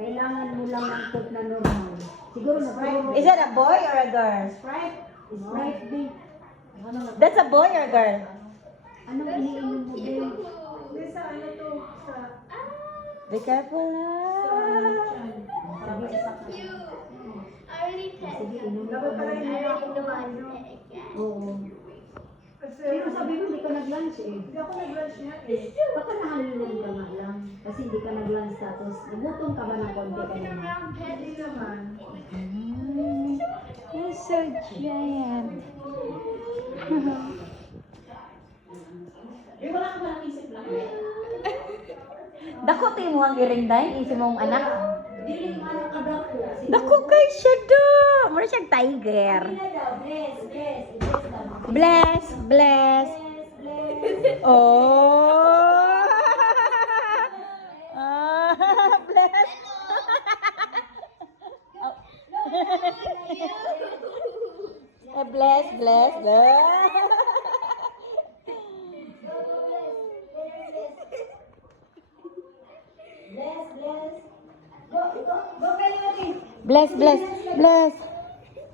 Kailangan mo lang ng coke na normal. Siguro na Sprite. Is that a boy or a girl? Sprite. Sprite din. That's a boy or girl? Anong iniinom mo din? Sa ano to? Sa... Be careful na. Sabi sa You already pet Sige, them. inom Dapat pala I hindi ako already know kumain. how to pet a cat. Oo. Kasi... Pero sabi mo, hindi ka nag-lunch eh. Hindi ako nag-lunch niya eh. Baka nahalilan ka nga lang. Kasi hindi ka nag-lunch tapos nagutom ka ba ng konti kanina? Hindi naman. You're so giant. Eh, wala ka ba isip lang? Dako tayo mo ang giring dahil isip mong anak. Dili yung anak ka daw po. Dako kay siya do. Mura siyang tiger. Bless, bless. Bless, bless. Oh. Ah, bless. Eh, bless, bless, bless. Bless, bless. Go kayo natin. Bless, bless, bless.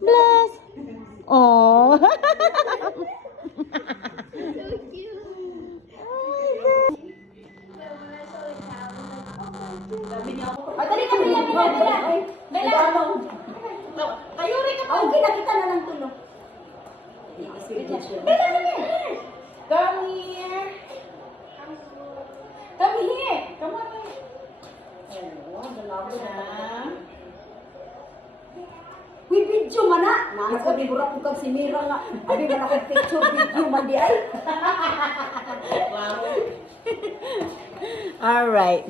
Bless. Oh. So cute. O, dali ka, Bella, Bella, Bella. Bella. Kayo rin ka pa. Okay, nakita na lang tulong. Bella, Bella. Come here. Come here. Come on. Oh, dalawa na. Uy, video man na. Nana ko, di burak ko kag si Mira nga. Abi man ako picture, video man di ay. All right.